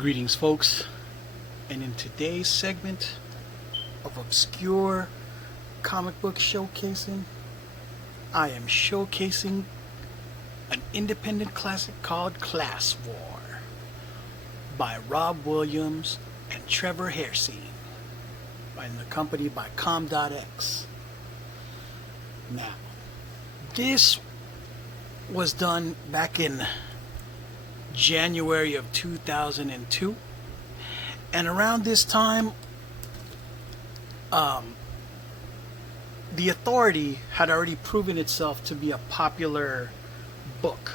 Greetings, folks, and in today's segment of obscure comic book showcasing, I am showcasing an independent classic called Class War by Rob Williams and Trevor Hairsine, and accompanied by Com.X. Now, this was done back in January of 2002, and around this time the Authority had already proven itself to be a popular book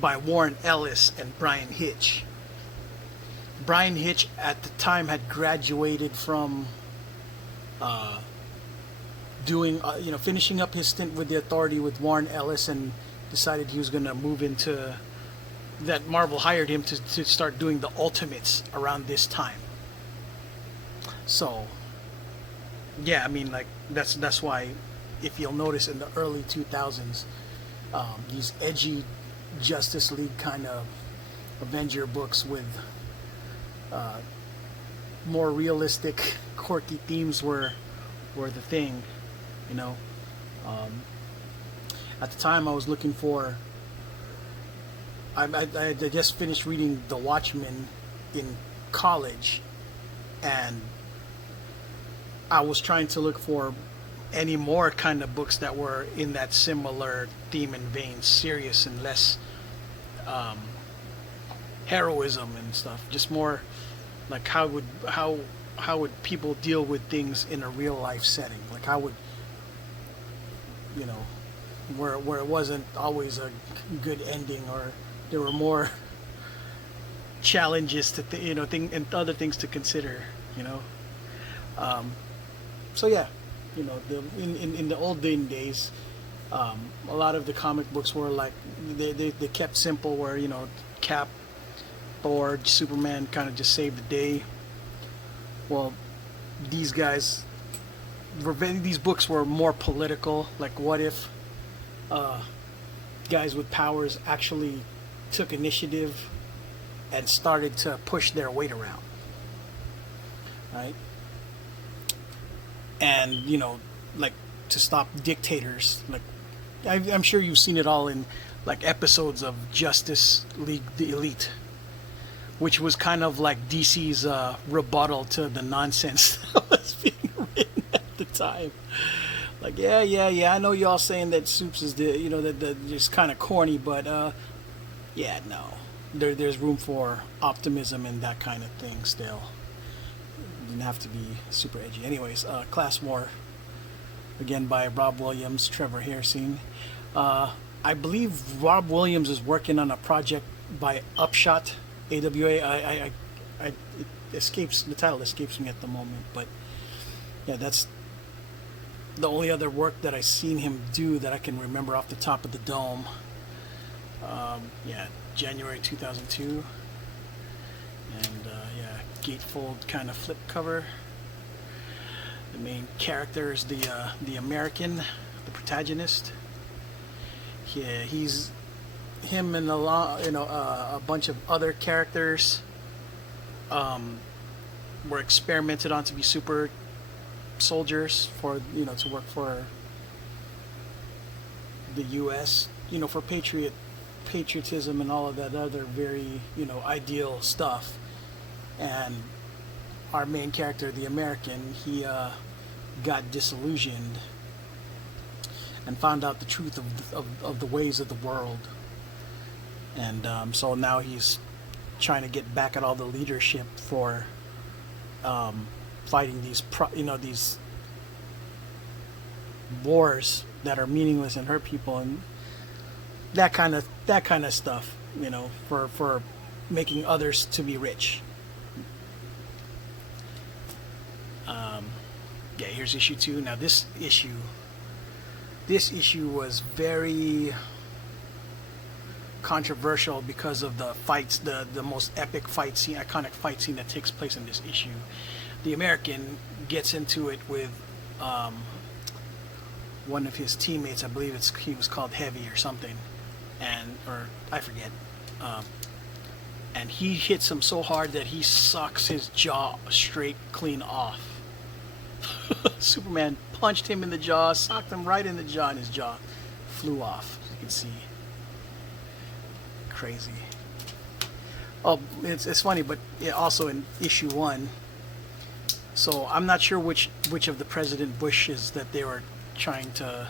by Warren Ellis and Brian Hitch. Brian Hitch at the time had graduated from finishing up his stint with the Authority with Warren Ellis, and decided he was going to move into that. Marvel hired him to start doing the Ultimates around this time. So yeah, I mean, like, that's why, if you'll notice, in the early 2000s, these edgy Justice League kind of Avenger books with more realistic, quirky themes were the thing, you know. At the time, I was looking for. I just finished reading The Watchmen in college, and I was trying to look for any more kind of books that were in that similar theme and vein, serious and less heroism and stuff. Just more like how would people deal with things in a real life setting? Like how would, you know, where it wasn't always a good ending, or there were more challenges to and other things to consider, you know. So yeah, you know, in the olden days, a lot of the comic books were like they kept simple, where, you know, Cap, Thor, Superman kind of just saved the day. Well, these books were more political. Like, what if guys with powers actually took initiative and started to push their weight around, right? And, you know, like, to stop dictators. Like, I'm sure you've seen it all in, like, episodes of Justice League the Elite, which was kind of like DC's rebuttal to the nonsense that was being written at the time. Like, yeah, I know y'all saying that Supes is that just kind of corny, but yeah, no, there's room for optimism and that kind of thing still. Didn't have to be super edgy. Anyways, Class War, again by Rob Williams, Trevor Hairsine. I believe Rob Williams is working on a project by Upshot, AWA. The title escapes me at the moment, but yeah, that's the only other work that I've seen him do that I can remember off the top of the dome. Yeah, January 2002, and yeah, gatefold kind of flip cover. The main character is the American, the protagonist. Yeah, he's him and a bunch of other characters were experimented on to be super soldiers for, to work for the U.S., for patriotism and all of that other very, ideal stuff. And our main character, the American, he got disillusioned and found out the truth of the ways of the world. And so now he's trying to get back at all the leadership for fighting these wars that are meaningless and hurt people, and that kind of stuff, for making others to be rich. Yeah, here's issue 2. Now this issue was very controversial because of the fights, the most epic fight scene, iconic fight scene that takes place in this issue. The American gets into it with one of his teammates. I believe he was called Heavy or something, or I forget. and he hits him so hard that he sucks his jaw straight clean off. Superman punched him in the jaw, socked him right in the jaw, and his jaw flew off. As you can see, crazy. Oh, it's funny, but also in issue 1. So I'm not sure which of the President Bushes that they were trying to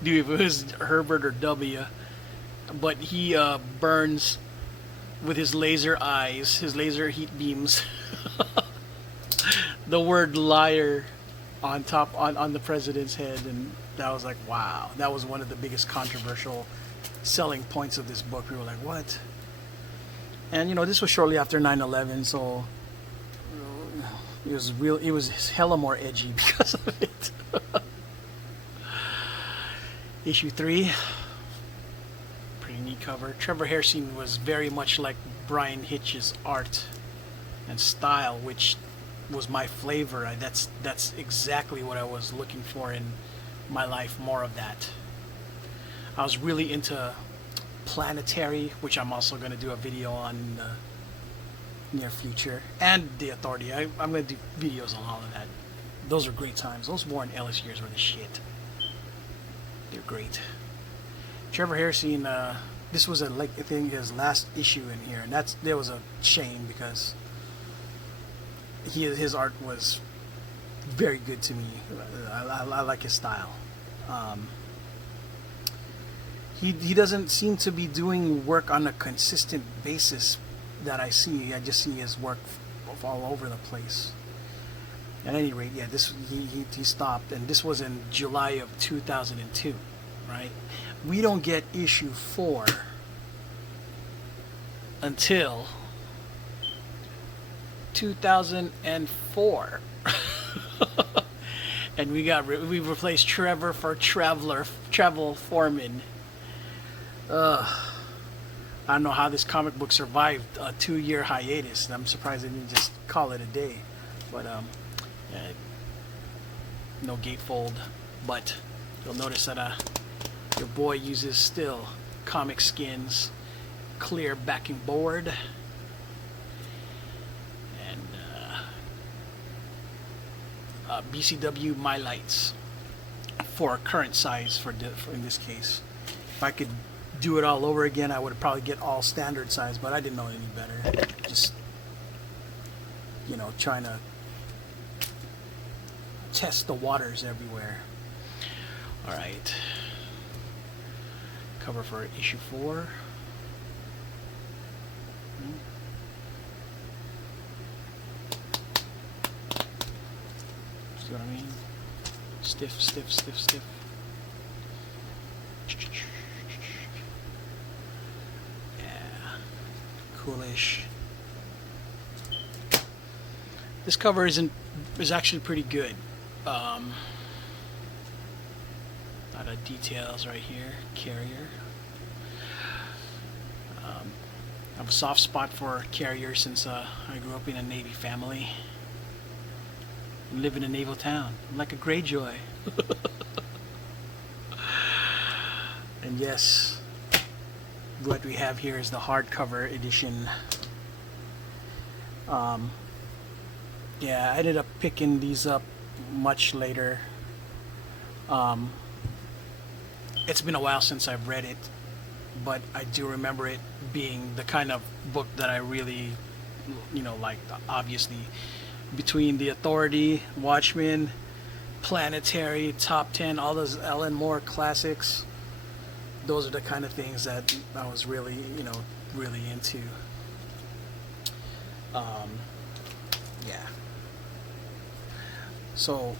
do, if it was Herbert or W. But he burns with his laser eyes, his laser heat beams, the word liar on top on the president's head, and that was like, wow, that was one of the biggest controversial selling points of this book. People were like, what? And this was shortly after 9/11, so it was hella more edgy because of it. Issue 3, pretty neat cover. Trevor Hairsine was very much like Brian Hitch's art and style, which was my flavor. That's exactly what I was looking for in my life, more of that. I was really into Planetary, which I'm also going to do a video on in the near future, and The Authority. I'm going to do videos on all of that. Those are great times. Those Warren Ellis years were the shit. They're great. Trevor Hairsine, this was I think his last issue in here, and there was a shame because his art was very good to me. I like his style. He doesn't seem to be doing work on a consistent basis that I see. I just see his work all over the place. At any rate, yeah, he stopped, and this was in July of 2002, right? We don't get issue 4 until 2004. And we replaced Trevor for Travel Foreman. I don't know how this comic book survived a 2-year hiatus. I'm surprised they didn't just call it a day. But no gatefold. But you'll notice that your boy uses still comic skins, clear backing board, and BCW My Lights for current size for in this case. If I could do it all over again, I would probably get all standard size, but I didn't know any better. Just trying to test the waters everywhere. All right, cover for issue 4. See what I mean? Stiff, stiff, stiff, stiff. Coolish. This cover is actually pretty good. A lot of details right here. Carrier. I have a soft spot for Carrier since I grew up in a Navy family and live in a naval town. I'm like a Greyjoy. And yes, what we have here is the hardcover edition. Yeah, I ended up picking these up much later. It's been a while since I've read it, but I do remember it being the kind of book that I really, liked. Obviously, between The Authority, Watchmen, Planetary, Top 10, all those Alan Moore classics, those are the kind of things that I was really, really into. Yeah. So,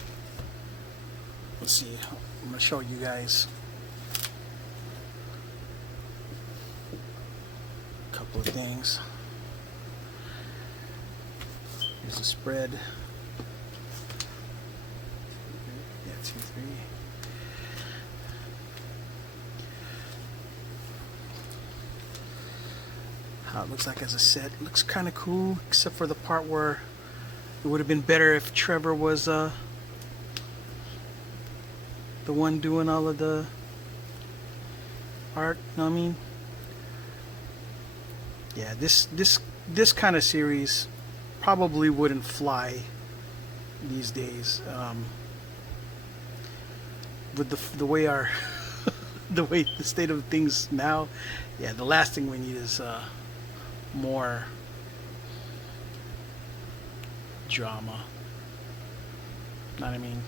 let's see. I'm going to show you guys a couple of things. Here's the spread. Yeah, 2, 3. How it looks like as a set. It looks kind of cool, except for the part where it would have been better if Trevor was the one doing all of the art. You know what I mean? yeah, this kind of series probably wouldn't fly these days. With the way our the state of things now, yeah, the last thing we need is more drama. Know what I mean?